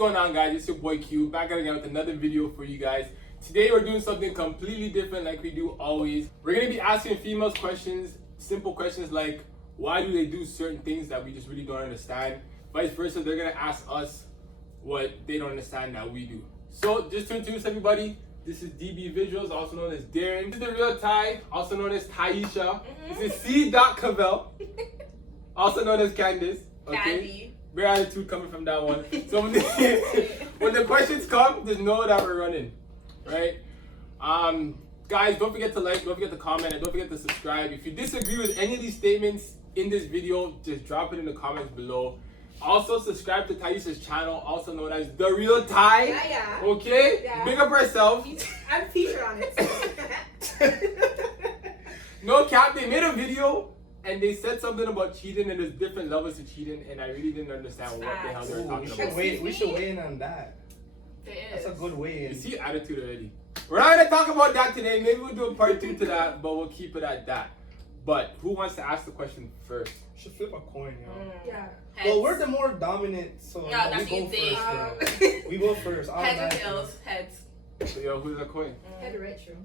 going on, guys? It's your boy Q, back again with another video for you guys. Today we're doing something completely different like we do always. We're going to be asking females questions, simple questions like why do they do certain things that we just really don't understand. Vice versa, they're going to ask us what they don't understand that we do. So just to introduce everybody, this is DB Visuals, also known as Darren. This is the real Ty, also known as Taisha. This is C. Cavell, also known as Candice. Okay? Candy. Bare attitude coming from that one. So when the questions come, just know that we're running, right? Guys, don't forget to like, don't forget to comment, and don't forget to subscribe. If you disagree with any of these statements in this video, just drop it in the comments below. Also, subscribe to Taisha's channel, also known as The Real Ty. Yeah. Okay? Yeah. Big up herself. I'm featured on it. No cap, they made a video and they said something about cheating and there's different levels to cheating, and I really didn't understand what the hell they were talking about. We should weigh in on that. It That's a good way You in. see attitude already. We're not gonna talk about that today. Maybe we'll do a part 2 to that, but we'll keep it at that. But who wants to ask the question first? Should flip a coin, yo. Yeah. Well, we're the more dominant, so No, that's we go what you first. think. We go first. Heads or automatically. tails? Heads. So yo, who's a coin? Head or right, true.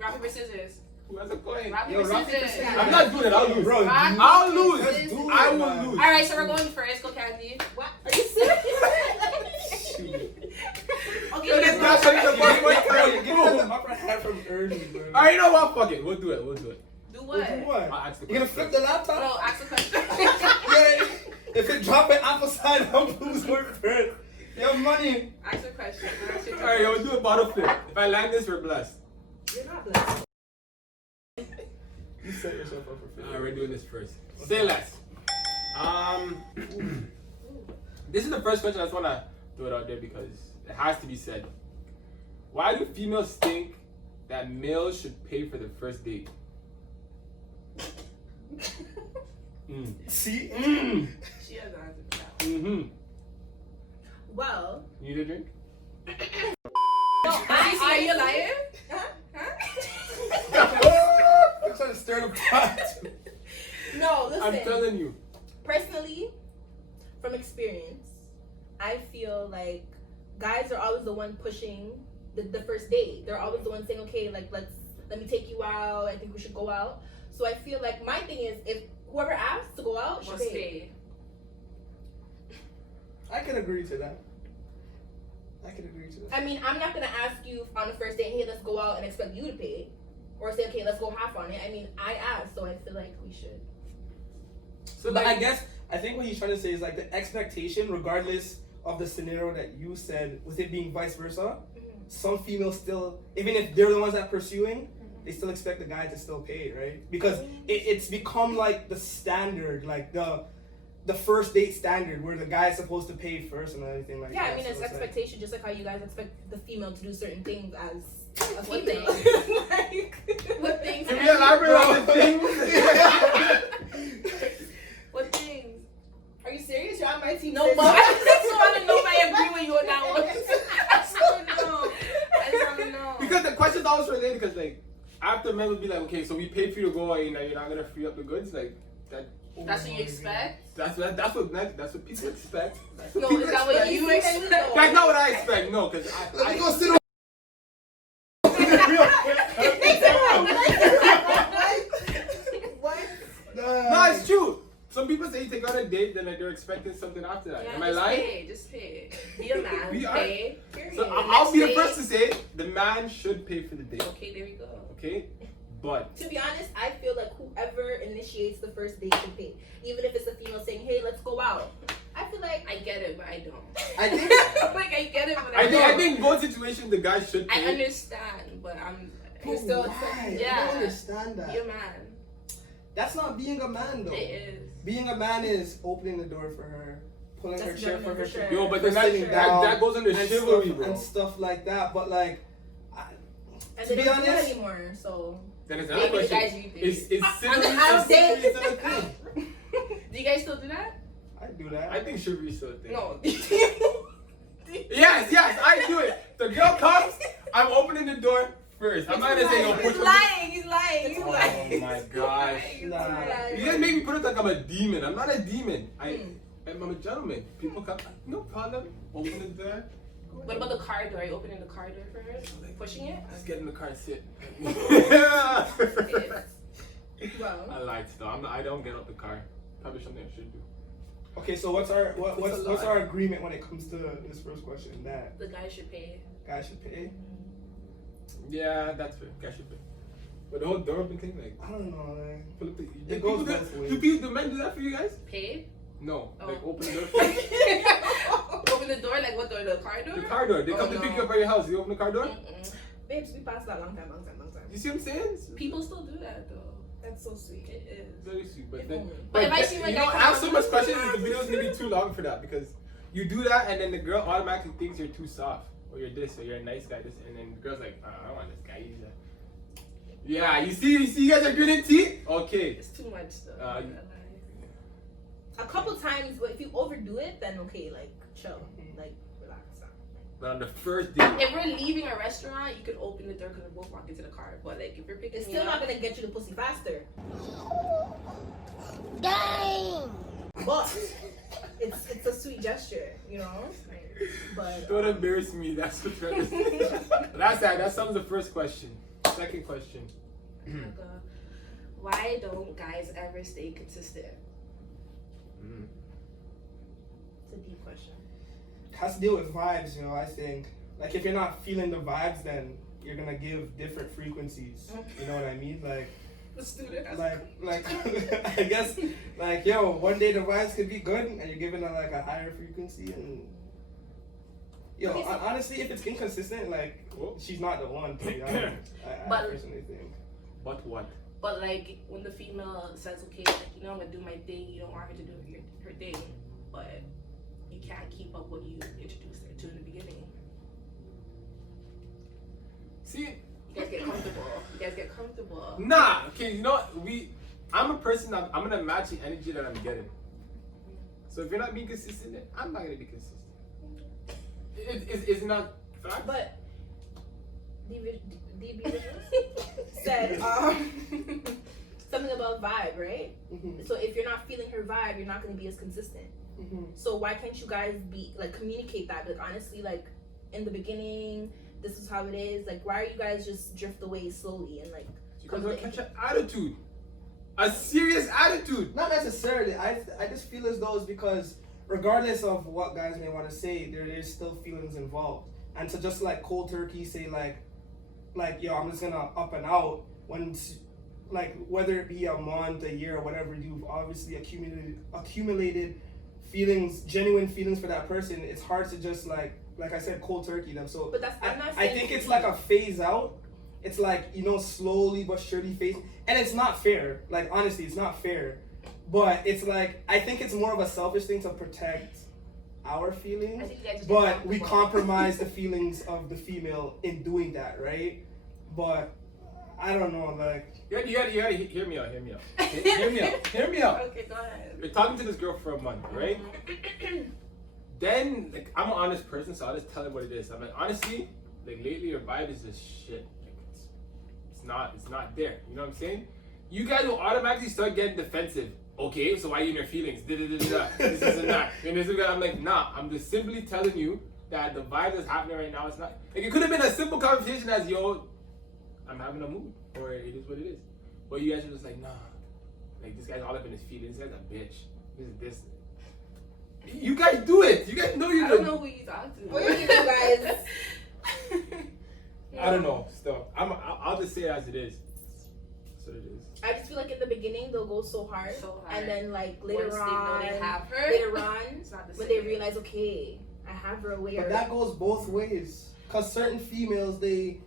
Rock, paper, scissors. Who has a coin? Rock, Yo, paper, rock, paper, scissors. scissors. I'm not doing it. I'll lose. Bro, Rock, I'll lose. Let's do it, I will man. lose. Alright, so we're going first. Go, Candy. What? Are you serious? Okay, Yo, this guy's such a fuck boy. Give me the upper hand from early, bro. Alright, you know what? Fuck it. We'll do it. Do We'll what? do what? I'll ask the You gonna question. flip the laptop? No, ask a question. Yeah. If it drop an apple side up, who's going first? Yo, money. Ask a question. Ask your Alright, yo, we'll do a bottle flip. If I land this, we're blessed. You're not blessed. You set yourself up for failure. Alright, we're doing this first. Say less. This is the first question. I just wanna throw it out there because it has to be said. Why do females think that males should pay for the first date? See? She has an answer for that one. Well, You need a drink? No, are you lying? I'm trying to stir the pot. no, listen. I'm telling you. Personally, from experience, I feel like guys are always the one pushing the first date. They're always the one saying, okay, like let me take you out. I think we should go out. So I feel like my thing is if whoever asks to go out should Must pay. pay. I can agree to that. I mean, I'm not gonna ask you on the first date, hey, let's go out and expect you to pay, or say, okay, let's go half on it. I mean, I asked, so I feel like we should. So But like, I guess I think what he's trying to say is like the expectation, regardless of the scenario that you said, with it being vice versa. Some females still, even if they're the ones that are pursuing, they still expect the guy to still pay, right? Because it's become like the standard, like the first date standard, where the guy's supposed to pay first and everything like Yeah, that. I mean, So it's like- expectation, just like how you guys expect the female to do certain things as a What female. things? What things? can we elaborate on the thing? What things? Are you serious? You're on my team. No, sis. but I just want to know if I agree with you on that one. I just want to know. I just want to know. Because the question's always related. Because like, after men would be like, okay, so we paid for you to go out, and you're not gonna free up the goods, like that. That's what you expect? That's what people expect. That's what No, people is that what expect. you expect? That's not what I expect. No, because Let me I go sit on. Real quick. What? no, it's true. Some people say you take out a date, then like, they're expecting something after that. Yeah, Am I just lying? pay. Just pay. Be a man. We are- Pay. So The I'll be the next first to say the man should pay for the date. Okay, there we go. Okay, but To be honest, I feel like whoever initiates the first date should pay. Even if it's a female saying, hey, let's go out. I feel like I get it, but I don't. I think Like, I get it, but I don't. think in both situations the guy should I pay. understand, but I'm. You're still why? Yeah. I don't understand that. Be a man. That's not being a man though. It is. Being a man is opening the door for her, pulling her That's chair for gentleman her for chair. sure. Yo, but for then that, sitting down that goes under and chivalry, stuff, bro. and stuff like that. But like, and to they be don't do that honest- anymore, so. Then it's another Maybe the question. guys you think. Is On chivalry the house date. is that a thing? Do you guys still do that? I do that. I think chivalry is still a thing. No. Yes, I do it. The girl comes, I'm opening the door first. I'm not gonna say no push He's up. lying. He's lying. He's Oh lying. my gosh. He's Nah. lying. You guys make me put it like I'm a demon. I'm not a demon. I'm a gentleman. People come, no problem. Open the door. What about the car door? Are you opening the car door first? Pushing it? Just get in the car and sit. Well, I lied still. I don't get out the car. Probably something I should do. Okay, so what's our agreement when it comes to this first question? That The guy should pay. guys should pay? Yeah, that's fair. Guy should pay. But the whole door open thing, like, I don't know, man. pull up the, It goes both ways. do men do that for you guys? Pay? No, Oh. like open the door. Open the door? Like what door? The car door? The car door. They Oh, come to no. pick you up at your house. You open the car door. Mm-mm. babes, we passed that long time. You see what I'm saying? People still do that though. That's so sweet. It is. Very sweet, but If then. only. But if I see my you guy know, come I have out- so much questions. The video's gonna be too long for that because you do that and then the girl automatically thinks you're too soft or you're this or you're a nice guy. This and then the girl's like, I don't want this guy. He's a... Yeah, you see, you guys are gritting teeth. Okay. It's too much though. A couple times, but if you overdo it, then okay, like chill, like relax. But on the first date, If we're leaving a restaurant, you can open the door because we're both walk into the car. But like if you're picking It's me still up, not gonna get you the pussy faster, Dang! but it's a sweet gesture, you know. But don't embarrass me. That's what you're trying to say. That's that. That sums the first question. Second question. why don't guys ever stay consistent? it's a deep question. Has to deal with vibes, you know. I think like if you're not feeling the vibes, then you're gonna give different frequencies. You know what I mean? The student has Like I guess like yo, one day the vibes could be good and you're giving it like a higher frequency and yo, Okay, so- honestly, if it's inconsistent, like Oh. she's not the one to be honest. I But- personally think. But what? But like when the female says, okay, like you know I'm gonna do my thing, you don't want her to do her thing, but you can't keep up what you introduced her to in the beginning. See, You guys get comfortable. You guys get comfortable. nah. Okay, you know what? I'm a person. I'm gonna match the energy that I'm getting. So if you're not being consistent, then I'm not gonna be consistent. It's not fact. But DB said something about vibe, right? Mhm. So if you're not feeling her vibe, you're not gonna be as consistent. Mhm. So why can't you guys be like communicate that? Like honestly, like in the beginning, this is how it is. Like why are you guys just drift away slowly and like Because I catch an attitude, a serious attitude. Not necessarily. I just feel as though it's because regardless of what guys may want to say, there is still feelings involved. And to just like cold turkey say like yo, I'm just gonna up and out when like whether it be a month, a year, or whatever, you've obviously accumulated feelings, genuine feelings for that person. It's hard to just like I said, cold turkey them. So But that's I'm not I saying think it's like a phase out. It's like, you know, slowly but surely phase. And it's not fair. Like, honestly, it's not fair. But it's like, I think it's more of a selfish thing to protect our I feelings. think you guys just get But we comfortable. compromise the feelings of the female in doing that, right? But I don't know, like, You gotta hear me out. Hear me out. Hear me out. Okay, go ahead. You're talking to this girl for a month, right? Then, like, I'm an honest person, so I'll just tell her what it is. I'm like, honestly, like, lately your vibe is just shit. Like, it's not there. You know what I'm saying? You guys will automatically start getting defensive. Okay, so why are you in your feelings? This isn't that. And this is that. I'm like, nah, I'm just simply telling you that the vibe that's happening right now, it's not. Like, it could have been a simple conversation as, yo, I'm having a mood, or it is what it is. But you guys are just like, nah. Like, this guy's all up in his feelings. This guy's a bitch. This is this. You guys do it. You guys know you I do don't it. know who you talk to. What are you guys? I don't know. Still, I'll just say it as it is. That's what it is. I just feel like in the beginning they'll go so hard, So hard. and then like later Once they know on, they have her, later on, it's not the when same. they realize, okay, I have her away. but that goes both ways. Because certain females, they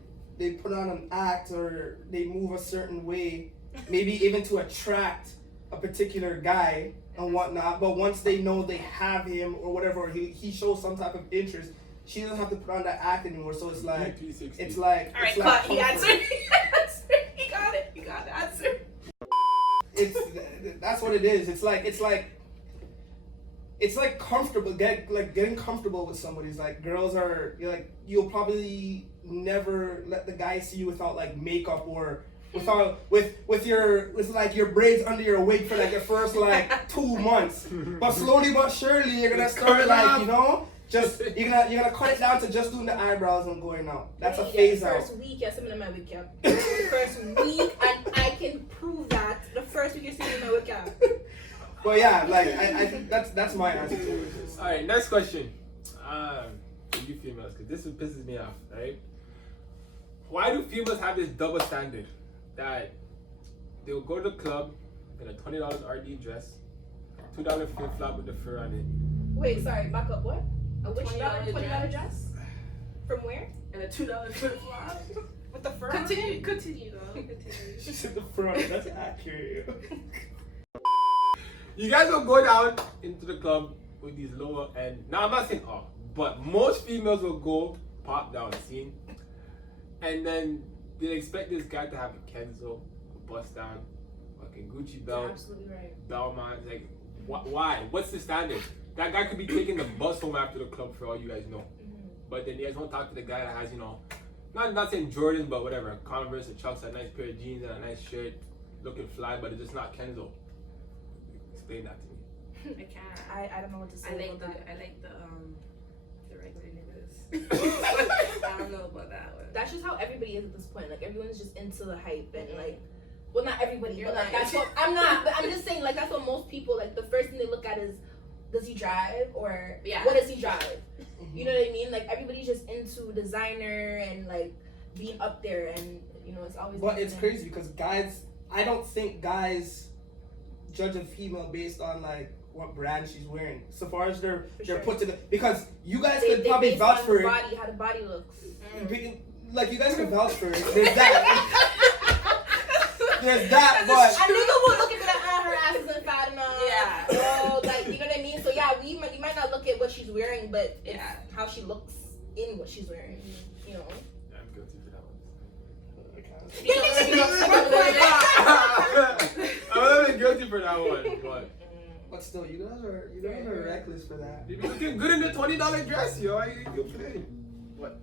put on an act or they move a certain way, maybe even to attract a particular guy and whatnot. But once they know they have him or whatever, or he shows some type of interest, she doesn't have to put on that act anymore. So it's like, 360. it's like, All right, it's like cut. He comfort. answered. He got it. He got the answer. It's that's what it is. It's like comfortable, getting comfortable with somebody. It's like girls are, you're like, you'll probably never let the guy see you without like makeup or with your braids under your wig for like your first like 2 months. But slowly but surely you're gonna start like, you know, just you're gonna cut it down to just doing the eyebrows and going out. That's a phase out. First week, you're seeing my wig cap. First week, and I can prove that the first week you're seeing my wig cap. But yeah, like I think that's my answer to it. All right, next question. For you females, because this one pisses me off, right? Why do females have this double standard that they'll go to the club in a $20 RD dress, $2 flip flop with the fur on it? Wait, sorry, back up. What? A which $20 $20 dress? From where? And a $2 flip flop. With the fur. Continue though. Continue. She said the front. That's accurate. You guys will go down into the club with these lower end. Now I'm not saying all, but most females will go pop down scene, and then they expect this guy to have a Kenzo, a bust down, fucking Gucci belt, You're absolutely right. Belmont. Like, why? What's the standard? That guy could be taking the bus home after the club for all you guys know. But then you guys won't talk to the guy that has, you know, not saying Jordan, but whatever, a Converse, a Chucks, a nice pair of jeans, and a nice shirt, looking fly, but it's just not Kenzo. Explain that to me. I can't. I don't know what to say. I like about that. the regular niggas. I don't know about that one. That's just how everybody is at this point. Like everyone's just into the hype and like, well, not everybody, You're but like not. that's what I'm not. But I'm just saying, like that's what most people like. The first thing they look at is, does he drive or Yeah. what does he drive? You know what I mean? Like everybody's just into designer and like being up there, and you know it's always. But it's crazy because guys, I don't think guys judge a female based on like what brand she's wearing. So far as they're sure. put to the, because you guys They could probably based vouch on for the it. body, how the body looks. Like you guys could vouch for it. There's that. There's that, A but nigga will look at that, her ass isn't fat enough. Yeah. Oh, like you know what I mean. So yeah, you might not look at what she's wearing, but it's Yeah. how she looks in what she's wearing. You know. Yeah, I'm guilty for that one. I'm a little bit guilty for that one, but still, you guys are reckless for that. you be looking good in the $20 dress, yo. You play. What?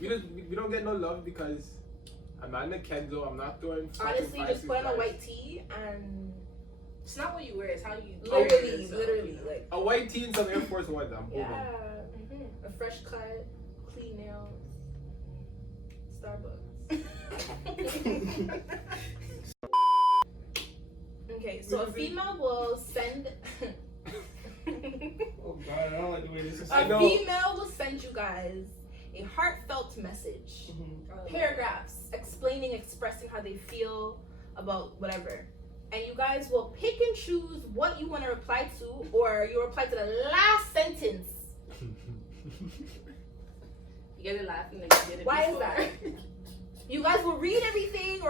We don't get no love because I'm not in a Kenzo. I'm not throwing. Honestly, just put on a white tee and It's not what you wear, it's how you literally, like A white tee and some Air Force Ones. I'm booming. yeah, a fresh cut, clean nails, Starbucks. Okay, so a female will send. Oh God, I don't like the way this is. I A know. female will send you guys a heartfelt message, paragraphs expressing how they feel about whatever, and you guys will pick and choose what you want to reply to, or you reply to the last sentence. You get it laughing like you did it Why is before. that? You guys will read everything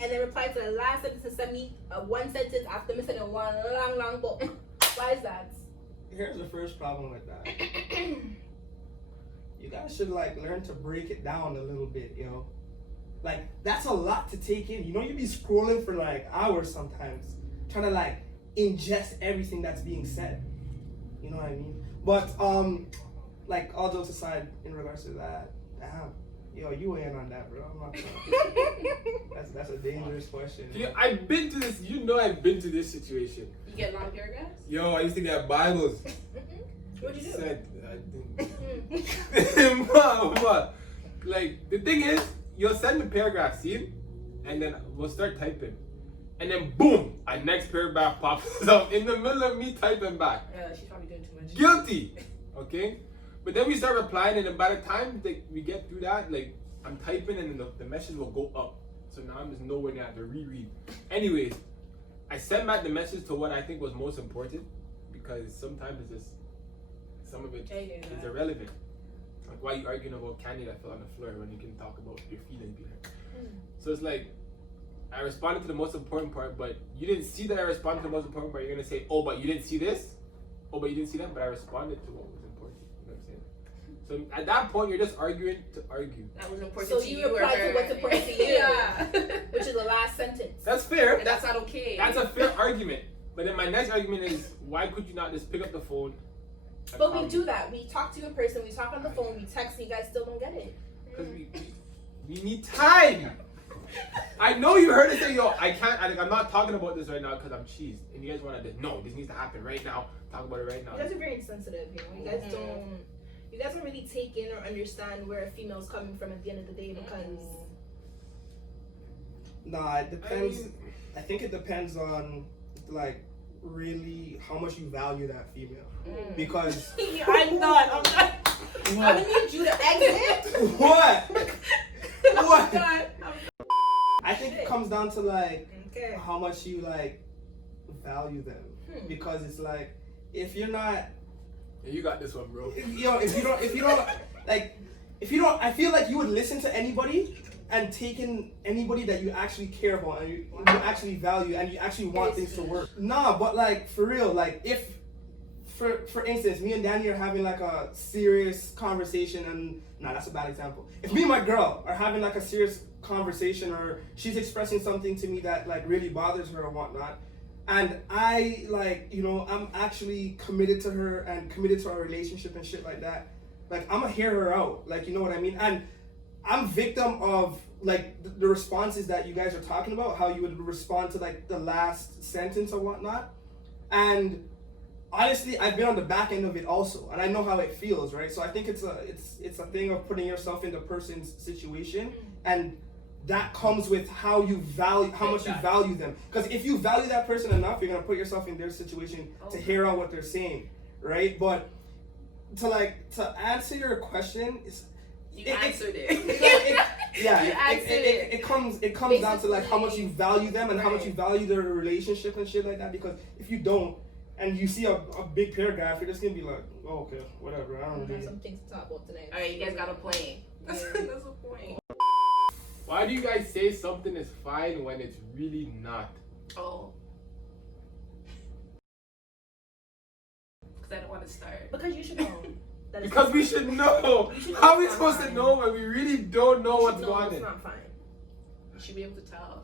and then reply to the last sentence and send me a one sentence after missing a one long book. Why is that? Here's the first problem with that. You guys should like learn to break it down a little bit, you know. Like that's a lot to take in. You know, you be scrolling for like hours sometimes, trying to like ingest everything that's being said. You know what I mean? But like all jokes aside, in regards to that, damn, yo, you weigh in on that, bro. I'm not gonna, that's a dangerous question. Yeah, I've been to this. You know, I've been to this situation. You get long paragraphs? Yo, I used to get Bibles. What'd you do? Said, I didn't. Ma. Like the thing is, you'll send the paragraph, see, and then we'll start typing, and then boom, a next paragraph pops up in the middle of me typing back. She's probably doing too much. Guilty, okay. But then we start replying, and then by the time we get through that, like I'm typing, and then the message will go up. So now I'm just nowhere near to reread. Anyways, I sent back the message to what I think was most important, because sometimes it's just some of it is irrelevant. Like why are you arguing about candy that fell on the floor when you can talk about your feelings being hurt? So it's like I responded to the most important part, but you didn't see that I responded to the most important part. You're gonna say, oh, but you didn't see this? Oh, but you didn't see that? But I responded to what was important. You know what I'm saying? So at that point, you're just arguing to argue. That was important So to you you. reply or to her. what's important to you. Yeah. Which is the last sentence. That's fair. And that's not okay. That's a fair argument. But then my next argument is, why could you not just pick up the phone? and But call we me? do that. We talk to you in person. We talk on the phone. We text. And you guys still don't get it. Because we need time. I know you heard it say, yo, I can't, I'm not talking about this right now because I'm cheesed. And you guys want to, no, this needs to happen right now. Talk about it right now. You guys are very insensitive, you know. You guys don't really take in or understand where a female's coming from at the end of the day because. Nah, it depends. I think it depends on like really how much you value that female. Because I'm done. I'm gonna need you to exit. What? What? done. I think it comes down to like Okay. how much you like value them. Because it's like if you're not, Yeah, you got this one, bro. if you don't, I feel like you would listen to anybody and taking anybody that you actually care about and you actually value and you actually want things to work. Nah, but like for real, like if for instance, me and Danny are having like a serious conversation and nah, that's a bad example. If me and my girl are having like a serious conversation or she's expressing something to me that like really bothers her or whatnot, and I like, you know, I'm actually committed to her and committed to our relationship and shit like that, like I'm gonna hear her out, like, you know what I mean? And I'm victim of like the responses that you guys are talking about, how you would respond to like the last sentence or whatnot. And honestly, I've been on the back end of it also, and I know how it feels, right? So I think it's a thing of putting yourself in the person's situation, and that comes with how you value, how much you value them. Because if you value that person enough, you're gonna put yourself in their situation to hear out what they're saying, right? But to answer your question, You answered it. It comes down to like how much you value them and how much you value their relationship and shit like that. Because if you don't, and you see a big paragraph, you're just gonna be like, oh, okay, whatever. I don't We have really. some things to talk about tonight. All right, you guys got a plan. That's the point. Why do you guys say something is fine when it's really not? Oh. Because I don't want to start. Because you should know. That it's Because not we fine. should know. You should know How are we it's supposed not to fine. know when we really don't know You what's should know going on? it's not fine. You should be able to tell.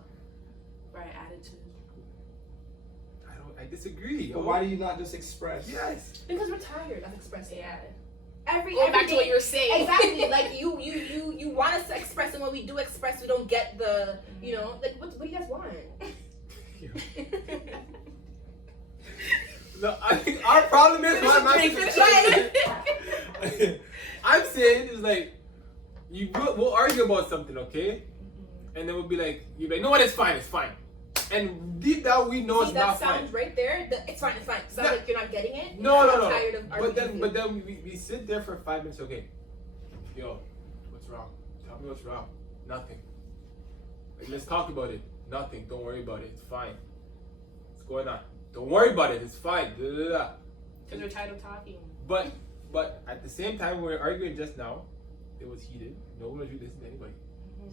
Right attitude. I disagree. But why do you not just express? Yes. Because we're tired of expressing. Yeah. Every Going back to day- what you were saying. Exactly. Like you want us to express, and when we do express, we don't get the, you know, like what do you guys want? No, I think our problem is why am I'm saying is like we'll argue about something, okay? And then we'll be like, you'll be like, no, what? It's fine, it's fine. And deep down we know See, it's that not sounds fine. right there. It's fine. It's fine. Sounds No. like you're not getting it. No. I'm tired of arguing. But then we sit there for 5 minutes. Okay, yo, what's wrong? Tell me what's wrong. Nothing. Like, let's talk about it. Nothing. Don't worry about it. It's fine. What's going on? Don't worry about it. It's fine. Da, da, da. Because we're tired of talking. But at the same time, we were arguing just now. It was heated. No one was really listening to anybody.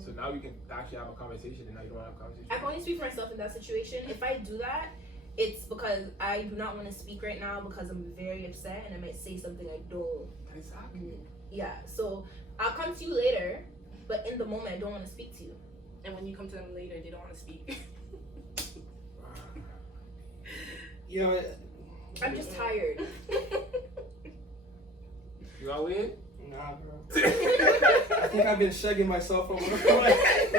So now we can actually have a conversation, and now you don't want to have a conversation. I can only speak for myself in that situation. If I do that, it's because I do not want to speak right now because I'm very upset and I might say something I don't. Exactly. Yeah. So I'll come to you later, but in the moment I don't want to speak to you. And when you come to them later, they don't want to speak. You know, I'm just tired. You want to win? nah, bro. I think I've been shagging myself from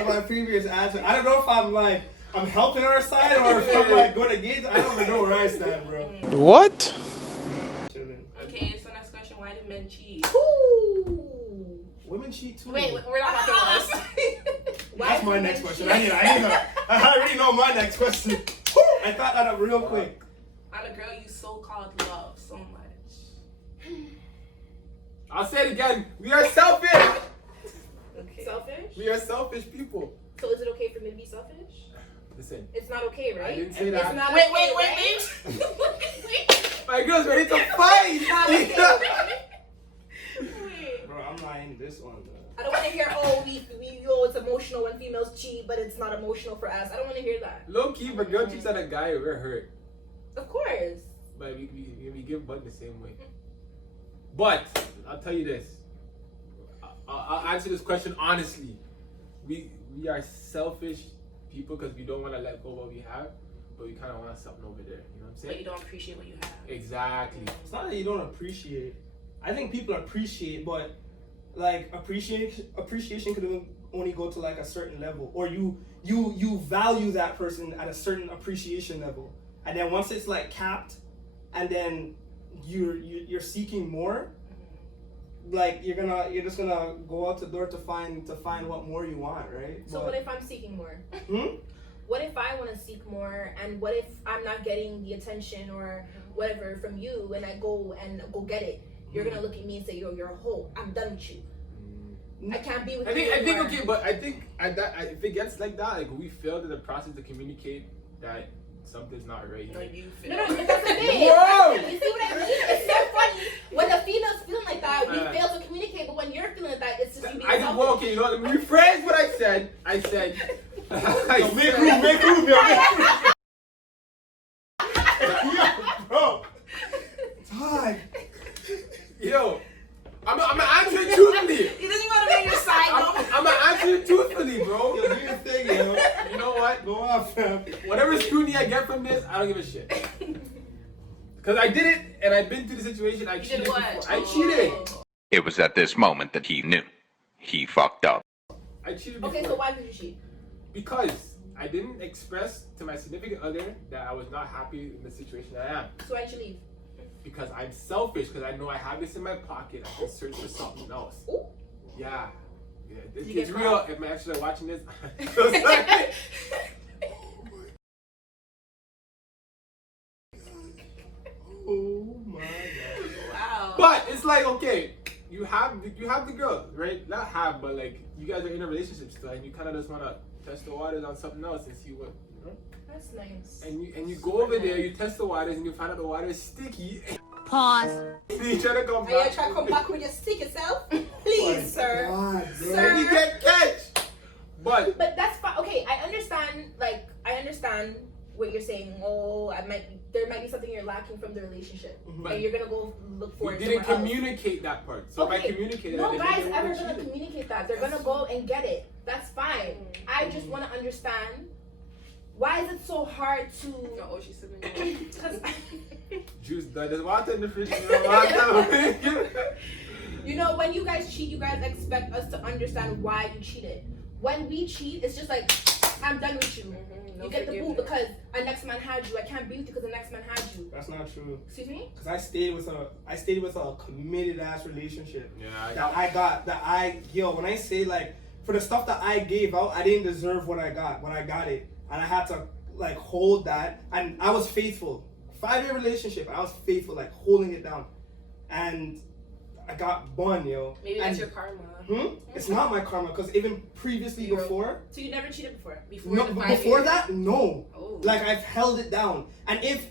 my previous answer. I don't know if I'm helping our side or if I'm like going against. I don't even know where I stand, bro. What? Chilling. Okay, so next question. Why do men cheat? Ooh. Women cheat too. Wait, we're not talking about us. That's my next question. I already know my next question. I thought that up real quick. On a girl you so-called love so much. I'll say it again. We are selfish. Okay. Selfish? We are selfish people. So is it okay for me to be selfish? Listen, It's not okay, right? I didn't say It's that. not Wait, okay, wait. right? My girl's ready to fight. Not okay, right? Wait. Bro, I'm not in this one, bro. I don't want to hear, it's emotional when females cheat, but it's not emotional for us. I don't want to hear that. Low key, if a girl cheats on a guy, we're hurt. Of course. But we give bud the same way. But I'll tell you this. I'll answer this question honestly. We are selfish people because we don't want to let go of what we have, but we kind of want something over there. You know what I'm But saying? you don't appreciate what you have. Exactly. It's not that you don't appreciate. I think people appreciate, but like appreciation could only go to like a certain level, or you value that person at a certain appreciation level, and then once it's like capped, and then you're seeking more, like you're just gonna go out the door to find what more you want, right? So what if I'm seeking more? Hmm? What if I want to seek more, and what if I'm not getting the attention or whatever from you, and I go get it? You're gonna look at me and say, "Yo, you're a hoe. I'm done with you. I can't be with you." I think anymore." okay, but I think if it gets like that, like we failed in the process to communicate that something's not right No, here. you feel. No, but that's the thing. Whoa! You see what I mean? It's so funny when the female's feeling like that. We fail to communicate, but when you're feeling like that, it's just you being I just, well, okay, you know what? Let me rephrase what I said. I said. Make room, yo. Bro. Todd. Yo, I'm gonna answer it truthfully. He doesn't want to be on your side, though. I'm gonna answer it truthfully, bro. Yo, do your thing, yo. You know what? Go off, fam. Whatever scrutiny I get from this, I don't give a shit. Cause I did it, and I've been through the situation. I You cheated did what? before. I cheated. It was at this moment that he knew. He fucked up. I cheated before. Okay, so why did you cheat? Because I didn't express to my significant other that I was not happy in the situation I am. So why'd you leave? Because I'm selfish. Because I know I have this in my pocket. I can search for something else. Ooh. Yeah. Yeah. This You is get real. caught? If my exes are watching this, Oh my god. Wow. but it's like okay, you have the girl, right? Not have, but like you guys are in a relationship still, and you kind of just want to test the waters on something else and see what, you know. That's nice. And you go over there, you test the waters, and you find out the water is sticky. Pause. And you try to come Are you back. trying to come back with your stick yourself? Please, sir. God, bro. And you get catch. But But that's fine. Okay, I understand. Like, I understand what you're saying. Oh, there might be something you're lacking from the relationship, and you're gonna go look for we it didn't somewhere else. communicate that part. So if I communicated no that, guy's then ever they gonna would've cheated. communicate that. They're gonna go and get it. That's fine. I just want to understand, why is it so hard to? Oh, she's sipping. Because Juice, there's water in the fridge. Water. you know, when you guys cheat, you guys expect us to understand why you cheated. When we cheat, it's just like, I'm done with you. No You get the boo forgiveness. because a next man had you. I can't be with you because the next man had you. That's not true. Excuse me? Cause I stayed with a committed ass relationship. Yeah, When I say like, for the stuff that I gave out, I didn't deserve what I got when I got it, and I had to like hold that, and I was faithful. 5-year relationship, I was faithful, like holding it down, and I got bun, yo. Maybe and, that's your karma. It's not my karma, cause even previously before. So you never cheated before? No, the 5 before years. that, no. Oh. Like I've held it down, and if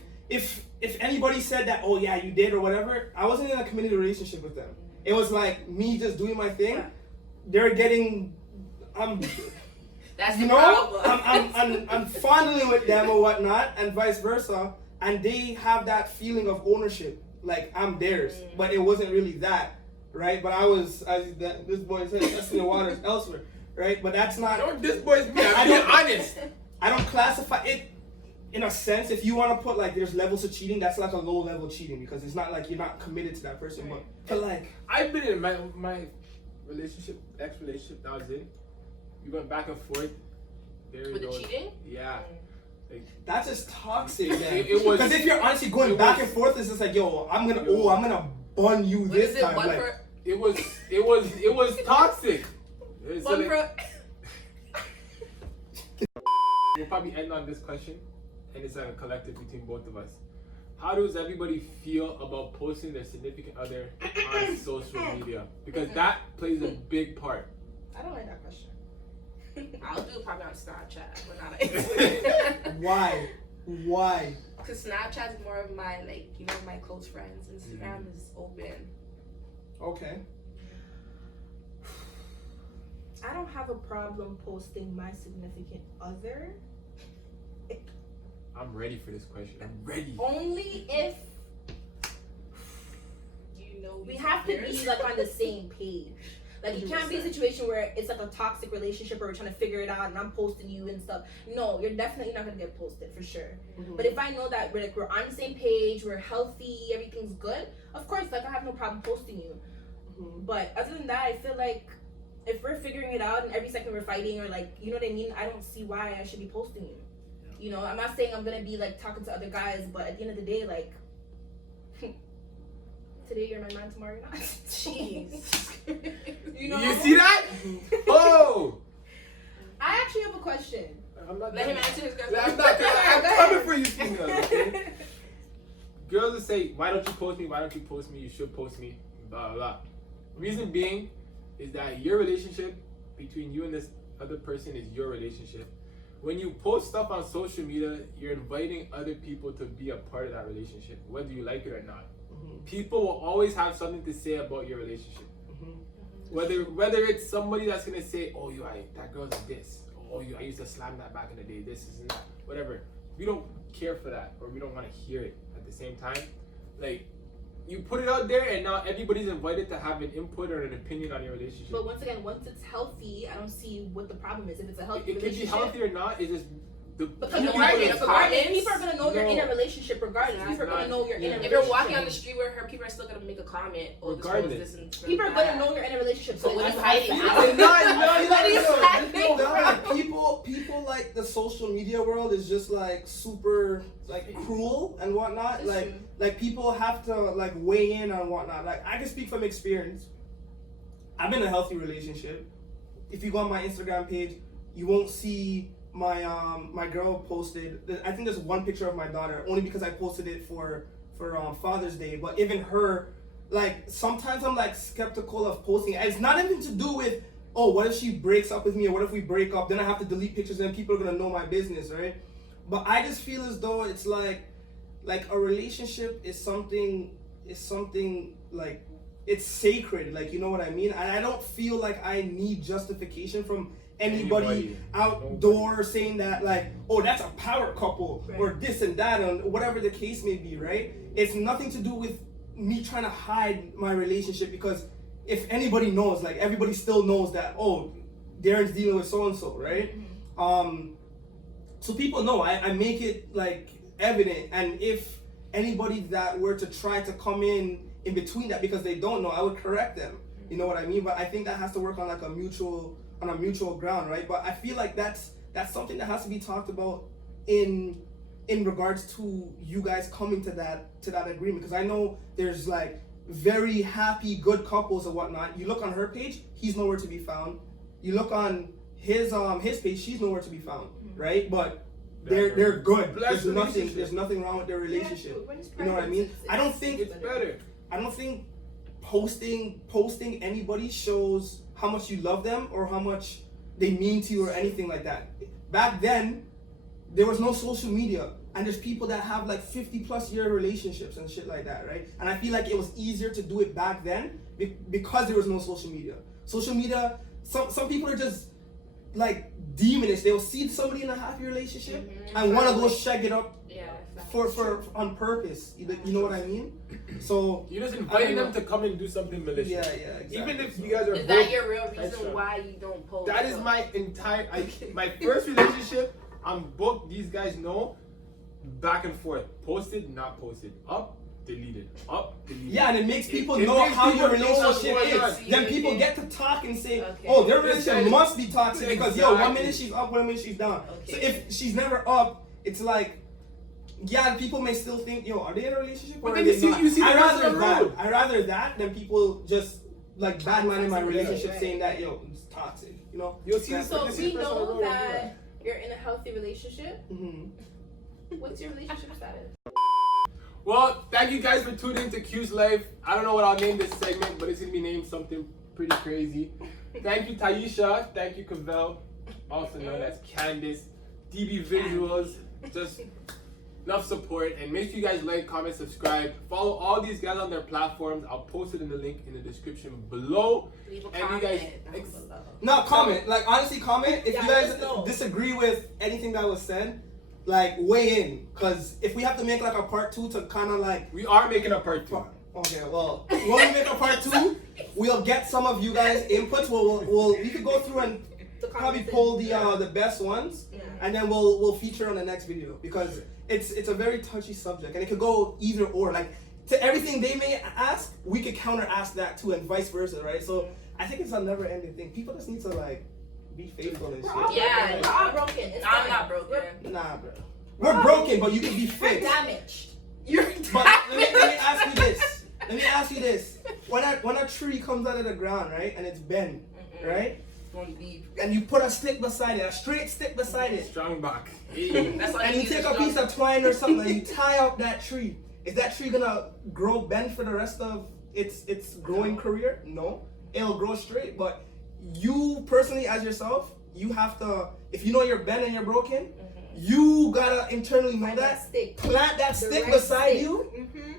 anybody said that, oh yeah, you did or whatever, I wasn't in a committed relationship with them. It was like me just doing my thing. Yeah. They're getting, That's you the know, problem. I'm fondling with them or whatnot, and vice versa, and they have that feeling of ownership, like I'm theirs, but it wasn't really that, right? But I was, as this boy said, testing the waters elsewhere, right? But that's not. Don't this boy's me. I'm being honest. I don't classify it in a sense. If you want to put like there's levels of cheating, that's like a low level cheating because it's not like you're not committed to that person. But like I've been in my relationship, ex-relationship that I was in. We went back and forth. There With the goes. cheating? Yeah. Like, that's just toxic. Man. It was- Because if you're honestly going it back was- and forth, it's just like yo, I'm gonna bun you What this is it? time. One Like, for it was toxic. So one like, for. we'll probably end on this question, and it's a collective between both of us. How does everybody feel about posting their significant other on social media? Because that plays a big part. I don't like that question. I'll do it probably on Snapchat, but not on Instagram. why? Because Snapchat is more of my, like, you know, my close friends. Instagram is open. Okay. I don't have a problem posting my significant other, I'm ready for this question. I'm ready. only if You know, we have to be like on the same page. Like it can't be a situation where it's like a toxic relationship or we're trying to figure it out and I'm posting you and stuff. No, you're definitely not gonna get posted for sure. But if I know that we're on the same page, we're healthy, everything's good, of course, like I have no problem posting you. But other than that, I feel like if we're figuring it out and every second we're fighting or like, you know what I mean, I don't see why I should be posting you. You know, I'm not saying I'm gonna be like talking to other guys, but at the end of the day, like, today you're my man, tomorrow you're not. Jeez. You know? You see that? Oh! I actually have a question. I'm not Let him answer his question. I'm not. I'm coming for you, females. Okay? Girls will say, "Why don't you post me? Why don't you post me? You should post me." Blah blah blah. Reason being is that your relationship between you and this other person is your relationship. When you post stuff on social media, you're inviting other people to be a part of that relationship, whether you like it or not. People will always have something to say about your relationship. Whether it's somebody that's gonna say, "Oh, that girl's this," "Oh, I used to slam that back in the day," this and that, whatever. We don't care for that, or we don't want to hear it. At the same time, like, you put it out there, and now everybody's invited to have an input or an opinion on your relationship. But once again, once it's healthy, I don't see what the problem is. If it's a healthy It could be relationship, healthy or not. It's just the because You people, don't like it, regardless, comments? people are gonna know you're in a No. relationship regardless. Yeah, People are it's gonna not. know you're in a Yeah. If relationship. you're walking on the street with her, people are still gonna make a comment. Oh, this girl's Regardless. this and People are gonna know you're in a relationship. So So what it's are you hiding? What are you hiding Nah, people like the social media world is just like super like cruel and whatnot. That's Like true. like people have to like weigh in on whatnot. Like I can speak from experience. I'm in a healthy relationship. If you go on my Instagram page, you won't see my girl posted. I think there's one picture of my daughter only because I posted it for Father's Day. But even her, like sometimes I'm like skeptical of posting. And it's not even to do with, oh, what if she breaks up with me, or what if we break up? Then I have to delete pictures and people are gonna know my business, right? But I just feel as though it's like a relationship is something like it's sacred, like, you know what I mean? And I don't feel like I need justification from anybody outdoor saying that, like, oh, that's a power couple, Right. or this and that, and whatever the case may be, right? It's nothing to do with me trying to hide my relationship, because if anybody knows, like, everybody still knows that, oh, Darren's dealing with so and so, right? So people know. I make it like evident, and if anybody that were to try to come in between that because they don't know, I would correct them. You know what I mean? But I think that has to work on like a mutual ground, right? But I feel like that's something that has to be talked about in regards to you guys coming to that agreement, because I know there's like very happy good couples and whatnot. You look on her page, he's nowhere to be found. You look on his page, she's nowhere to be found, right? But they're good. Blessed There's nothing wrong with their relationship. You know what I mean? I don't think It's better. posting anybody shows how much you love them or how much they mean to you or anything like that. Back then, there was no social media, and there's people that have like 50+ year relationships and shit like that, right? And I feel like it was easier to do it back then because there was no social media. Social media, some people are just like demonish. They'll see somebody in a happy relationship and want to go shag it up for on purpose. You know what I mean? So You're just inviting them to come and do something malicious. yeah, exactly. Even if you guys are Is both that your real extra. reason why you don't post? That is my entire my first relationship. I'm booked. These guys know. Back and forth. Posted, not posted. Up, deleted. Up, deleted. Yeah, and it makes people It know makes how people your know what's relationship going on. is. Then people get to talk and say, Okay. oh, their Exactly. relationship must be toxic because, yo, one Exactly. minute she's up, 1 minute she's down. So Okay. if she's never up, it's like, yeah, people may still think, yo, are they in a relationship or But are then they you see- not? you see the I rest of rather the that. road. I rather that than people just like bad minding my relationship, Right. saying that, yo, it's toxic. You know? You'll see That's- So this we person on the know road, that you're in a healthy relationship. Mhm. What's your relationship status? Well, thank you guys for tuning into Q's Life. I don't know what I'll name this segment, but it's gonna be named something pretty crazy. Thank you, Taisha. Thank you, Cavell, also known as Candace. DB Visuals. Just enough support, and make sure you guys like, comment, subscribe. Follow all these guys on their platforms. I'll post it in the link in the description below. Leave a And you comment guys down below. No, comment. Like, honestly, comment. If Yeah, you guys let us know. disagree with anything that was said, like, weigh in. Because if we have to make, like, a part 2 to kind of, like... We are making a part 2. Okay, well, when we make a part 2, we'll get some of you guys' inputs. We could go through and probably pull the best ones. Yeah. And then we'll feature on the next video. Because it's a very touchy subject. And it could go either or. Like, to everything they may ask, we could counter ask that too, and vice versa, right? So I think it's a never-ending thing. People just need to like be faithful and shit. Yeah, we're all broken. It's I'm fine. not broken. Nah, bro. We're broken, but you can be We're fixed. damaged. But let me ask you this. Let me ask you this. When a tree comes out of the ground, right, and it's bent, right, and you put a stick beside it, a straight stick beside it, Strong back. That's why and you take a piece of twine or something and you tie up that tree, is that tree gonna grow bent for the rest of its growing career? No, it'll grow straight. But you personally, as yourself, you have to. If you know you're bent and you're broken, you gotta internally know that. Stick. Plant that The stick right beside stick. you. Mm-hmm.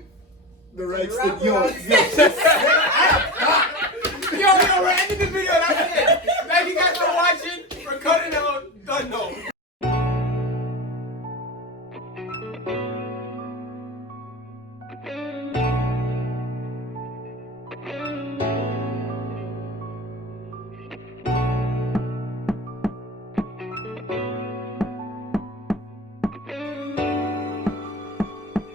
The right wrap stick, yo. around Yo, we're ending the video. That's it. Thank you guys for watching. We're cutting out. Done. No.